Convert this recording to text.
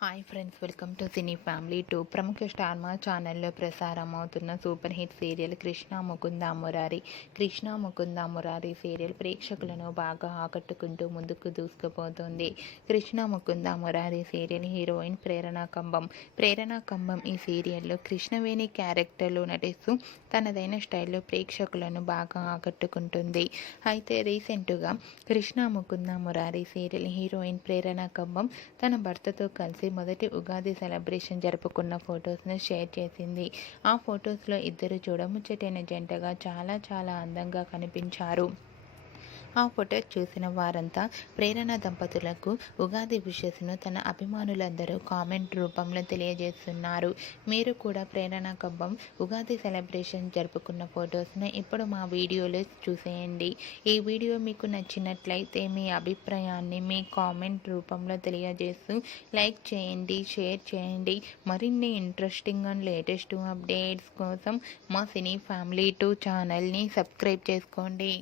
Hi friends, welcome to cine family 2. ప్రముఖ star మా ఛానల్లో ప్రసారం అవుతున్న super hit serial Krishna Mukunda Murari. Krishna Mukunda Murari serial ప్రేక్షకులను బాగా ఆకట్టుకుంటూ ముందుకు దూసుకుపోతుంది. కృష్ణ ముకుంద మురారి సీరియల్ హీరోయిన్ ప్రేరణ కంబం. ప్రేరణ కంబం ఈ సీరియల్లో కృష్ణవేణి క్యారెక్టర్లో నటిస్తూ తనదైన స్టైల్లో ప్రేక్షకులను బాగా ఆకట్టుకుంటుంది. అయితే రీసెంట్గా కృష్ణ ముకుంద మురారి సీరియల్ హీరోయిన్ ప్రేరణ కంబం తన భర్తతో కలిసి మొదటి ఉగాది సెలబ్రేషన్ జరుపుకున్న ఫొటోస్ను షేర్ చేసింది. ఆ ఫొటోస్లో ఇద్దరు చూడముచ్చటైన జంటగా చాలా అందంగా కనిపించారు. ఆ ఫోటో చూసిన వారంతా ప్రేరణ దంపతులకు ఉగాది విషెస్ను తన అభిమానులందరూ కామెంట్ రూపంలో తెలియజేస్తున్నారు. మీరు కూడా ప్రేరణ కంబం ఉగాది సెలబ్రేషన్ జరుపుకున్న ఫొటోస్ను ఇప్పుడు మా వీడియోలో చూసేయండి. ఈ వీడియో మీకు నచ్చినట్లయితే మీ అభిప్రాయాన్ని మీ కామెంట్ రూపంలో తెలియజేస్తూ లైక్ చేయండి, షేర్ చేయండి. మరిన్ని ఇంట్రెస్టింగ్ అండ్ లేటెస్ట్ అప్డేట్స్ కోసం మా సినీ ఫ్యామిలీ 2 ఛానల్ని సబ్స్క్రైబ్ చేసుకోండి.